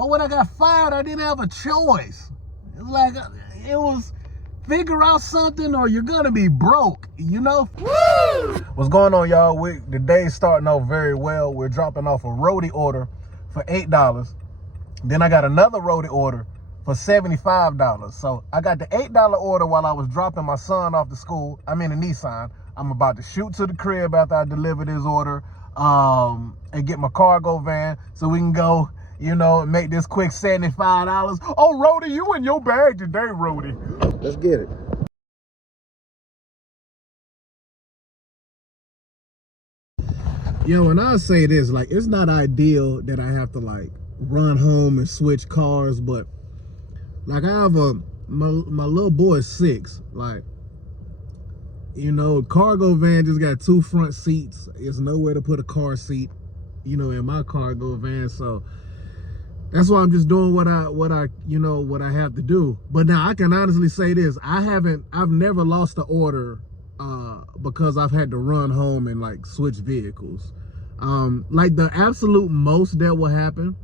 But when I got fired, I didn't have a choice. It was like, it was figure out something or you're gonna be broke, you know? Woo! What's going on, y'all? The day's starting off very well. We're dropping off a roadie order for $8. Then I got another roadie order for $75. So I got the $8 order while I was dropping my son off to school. I'm in a Nissan. I'm about to shoot to the crib after I deliver this order and get my cargo van so we can go, you know, make this quick $75. Oh, Roadie, you in your bag today, Roadie. Let's get it. Yo, when I say this, like, it's not ideal that I have to, like, run home and switch cars, but, like, I have my little boy is 6. Like, you know, cargo van just got 2 front seats. There's nowhere to put a car seat, you know, in my cargo van, so that's why I'm just doing what I have to do. But now I can honestly say this: I've never lost an order because I've had to run home and like switch vehicles. Like the absolute most that will happen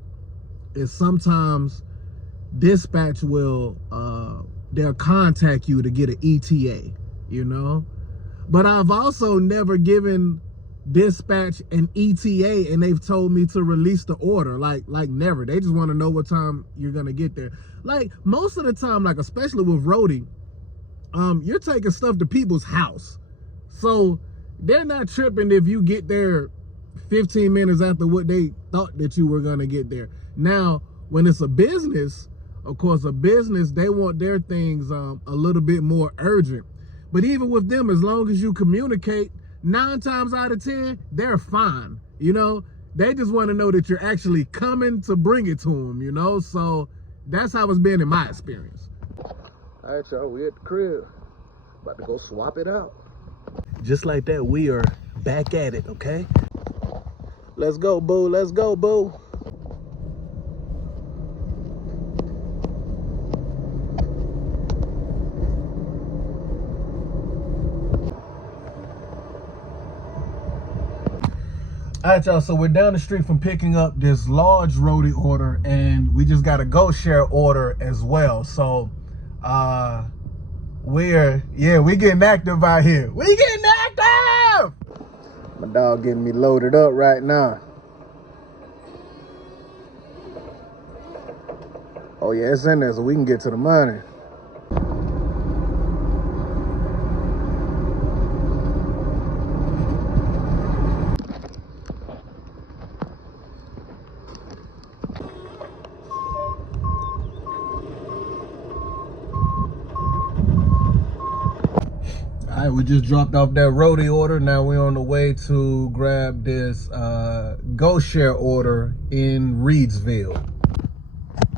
is sometimes dispatch will they'll contact you to get an ETA, you know. But I've also never given dispatch an ETA and they've told me to release the order. Like never. They just want to know what time you're gonna get there. Like most of the time, like especially with roadie, you're taking stuff to people's house, so they're not tripping if you get there 15 minutes after what they thought that you were gonna get there. Now when it's a business, of course, a business, they want their things a little bit more urgent. But even with them, as long as you communicate, 9 times out of 10, they're fine. You know, they just want to know that you're actually coming to bring it to them, you know? So that's how it's been in my experience. All right, y'all, we at the crib. About to go swap it out. Just like that, we are back at it, okay? Let's go, boo. Let's go, boo. All right, y'all, so we're down the street from picking up this large roadie order, and we just got a Go Share order as well. So we're getting active out here. We getting active! My dog getting me loaded up right now. Oh yeah, it's in there so we can get to the money. All right, we just dropped off that roadie order. Now we're on the way to grab this Go Share order in Reidsville.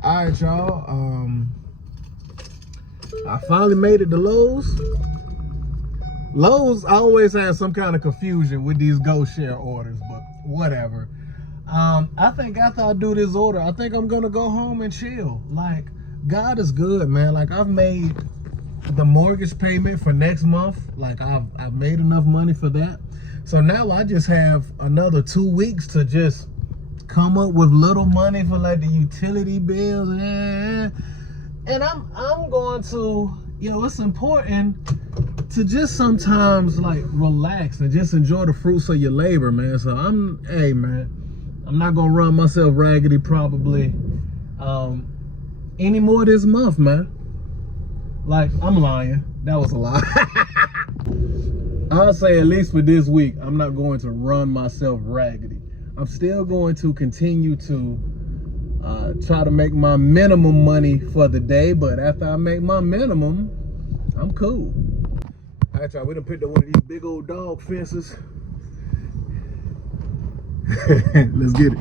All right, y'all. I finally made it to Lowe's. Lowe's always has some kind of confusion with these Go Share orders, but whatever. I think after I do this order, I think I'm gonna go home and chill. Like, God is good, man. Like, I've made the mortgage payment for next month. Like I've made enough money for that, so now I just have another 2 weeks to just come up with little money for like the utility bills, and I'm going to, you know, it's important to just sometimes like relax and just enjoy the fruits of your labor, man. So hey man, I'm not gonna run myself raggedy probably anymore this month, man. Like, I'm lying. That was a lie. I'll say at least for this week, I'm not going to run myself raggedy. I'm still going to continue to try to make my minimum money for the day, but after I make my minimum, I'm cool. All right, y'all, we done picked up one of these big old dog fences. Let's get it.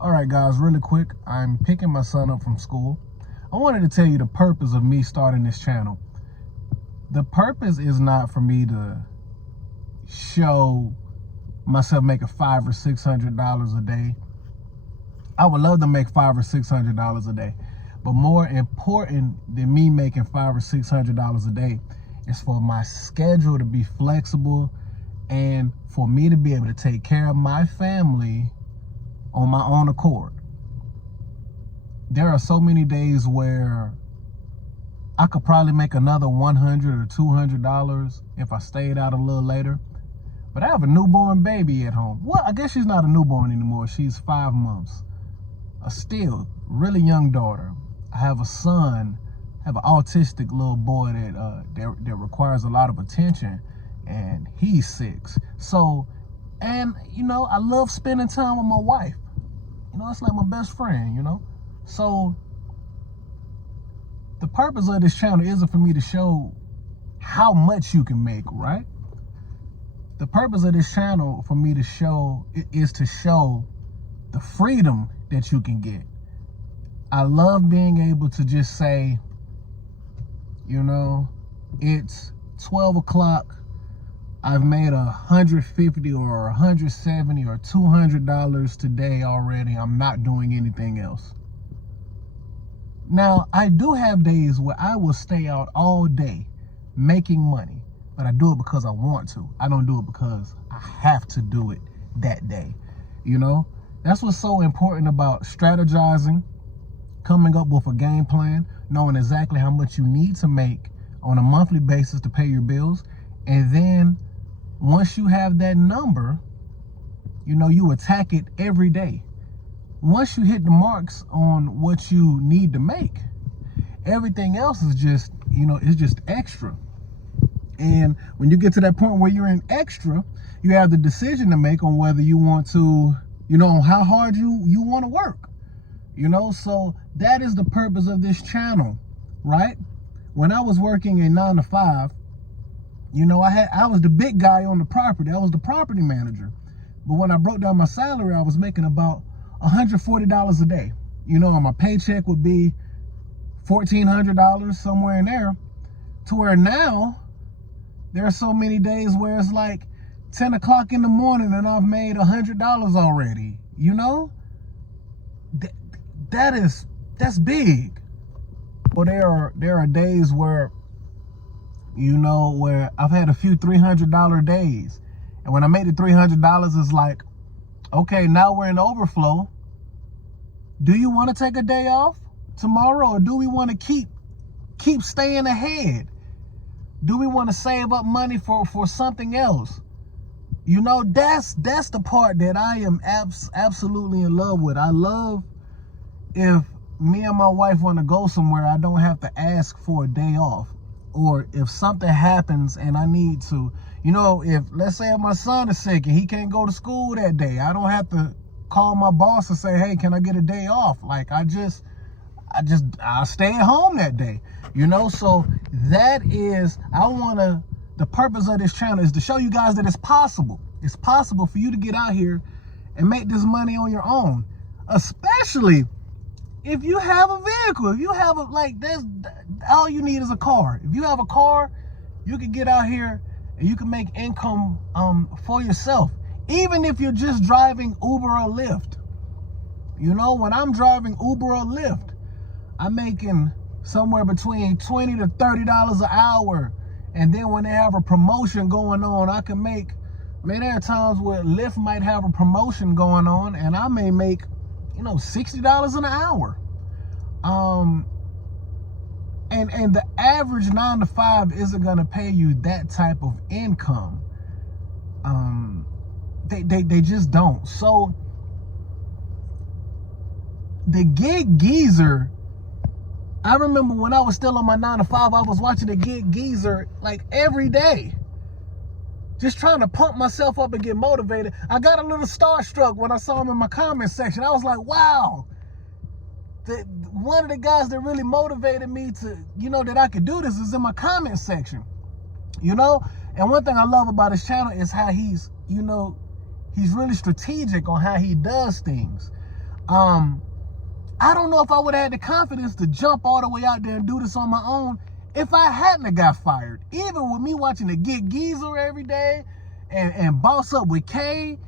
All right, guys, really quick, I'm picking my son up from school. I wanted to tell you the purpose of me starting this channel. The purpose is not for me to show myself making $500 or $600 a day. I would love to make $500 or $600 a day, but more important than me making $500 or $600 a day is for my schedule to be flexible and for me to be able to take care of my family on my own accord. There are so many days where I could probably make another $100 or $200 if I stayed out a little later. But I have a newborn baby at home. Well, I guess she's not a newborn anymore. She's 5 months. A still really young daughter. I have a son. I have an autistic little boy that requires a lot of attention, and he's 6. So, and you know, I love spending time with my wife. You know, it's like my best friend, you know. So the purpose of this channel isn't for me to show how much you can make, right? The purpose of this channel for me to show is to show the freedom that you can get. I love being able to just say, you know, it's 12 o'clock. I've made $150 or $170 or $200 today already. I'm not doing anything else. Now, I do have days where I will stay out all day making money, but I do it because I want to. I don't do it because I have to do it that day. You know, that's what's so important about strategizing, coming up with a game plan, knowing exactly how much you need to make on a monthly basis to pay your bills. And then once you have that number, you know, you attack it every day. Once you hit the marks on what you need to make, everything else is just, you know, it's just extra. And when you get to that point where you're in extra, you have the decision to make on whether you want to, you know, how hard you want to work. You know, so that is the purpose of this channel, right? When I was working a 9 to 5, you know, I was the big guy on the property. I was the property manager. But when I broke down my salary, I was making about $140 a day. You know, and my paycheck would be $1,400, somewhere in there. To where now, there are so many days where it's like 10 o'clock in the morning and I've made $100 already. You know? That's big. Well, there are days where, you know, where I've had a few $300 days. And when I made the $300, it's like, okay, now we're in overflow. Do you want to take a day off tomorrow, or do we want to keep staying ahead? Do we want to save up money for something else? You know, that's the part that I am absolutely in love with. I love if me and my wife want to go somewhere, I don't have to ask for a day off. Or if something happens and I need to, you know, let's say if my son is sick and he can't go to school that day, I don't have to call my boss and say, hey, can I get a day off? Like, I'll stay at home that day, you know? So that is, the purpose of this channel is to show you guys that it's possible. It's possible for you to get out here and make this money on your own, especially if you have a vehicle. If you have all you need is a car. If you have a car, you can get out here and you can make income for yourself. Even if you're just driving Uber or Lyft. You know, when I'm driving Uber or Lyft, I'm making somewhere between $20 to $30 an hour. And then when they have a promotion going on, I can make, man, there are times where Lyft might have a promotion going on and I may make, you know, $60 an hour. And the average 9 to 5 isn't gonna pay you that type of income. They just don't. So the Gig Geezer, I remember when I was still on my 9 to 5, I was watching the Gig Geezer like every day, just trying to pump myself up and get motivated. I got a little starstruck when I saw him in my comment section. I was like, wow, one of the guys that really motivated me to, you know, that I could do this is in my comment section, you know? And one thing I love about his channel is how he's, you know, he's really strategic on how he does things. I don't know if I would have had the confidence to jump all the way out there and do this on my own if I hadn't have got fired. Even with me watching the Gig Geezer every day and Boss Up with K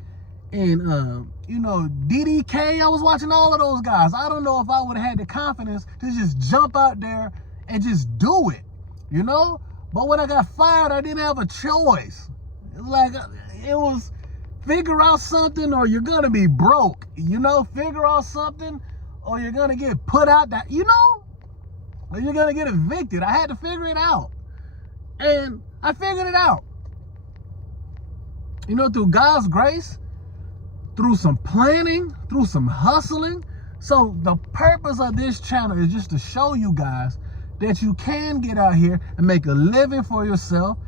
and, you know, DDK, I was watching all of those guys. I don't know if I would have had the confidence to just jump out there and just do it, you know? But when I got fired, I didn't have a choice. Like, it was figure out something or you're gonna be broke. You know, figure out something or you're gonna get put out that, you know, or you're gonna get evicted. I had to figure it out. And I figured it out. You know, through God's grace, through some planning, through some hustling. So the purpose of this channel is just to show you guys that you can get out here and make a living for yourself.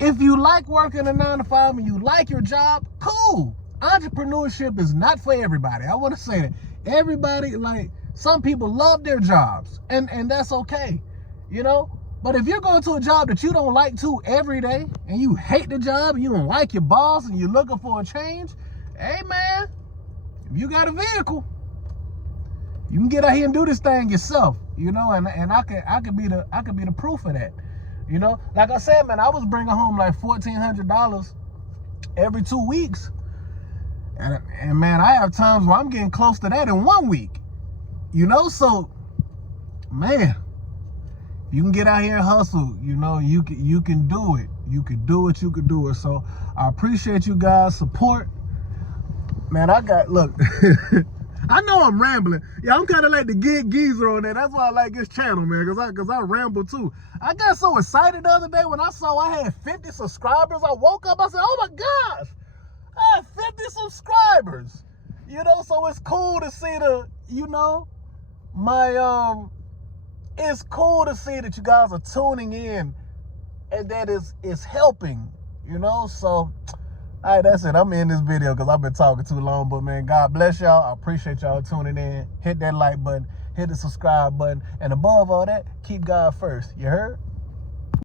If you like working a 9 to 5 and you like your job, cool. Entrepreneurship is not for everybody. I want to say that. Everybody, like, some people love their jobs, and that's okay, you know? But if you're going to a job that you don't like to every day, and you hate the job, and you don't like your boss, and you're looking for a change, hey man, if you got a vehicle, you can get out here and do this thing yourself, you know, and I could be the proof of that. You know, like I said, man, I was bringing home like $1,400 every 2 weeks. And man, I have times where I'm getting close to that in 1 week. You know, so man, you can get out here and hustle, you know, you can do it. You can do it, you can do it. So I appreciate you guys' support. Man, look, I know I'm rambling. Yeah, I'm kind of like the geezer on that. That's why I like this channel, man, because I ramble too. I got so excited the other day when I saw I had 50 subscribers. I woke up, I said, oh my gosh, I have 50 subscribers. You know, so it's cool to see it's cool to see that you guys are tuning in and that it's helping, you know. So, all right, that's it. I'm in this video because I've been talking too long. But, man, God bless y'all. I appreciate y'all tuning in. Hit that like button. Hit the subscribe button. And above all that, keep God first. You heard?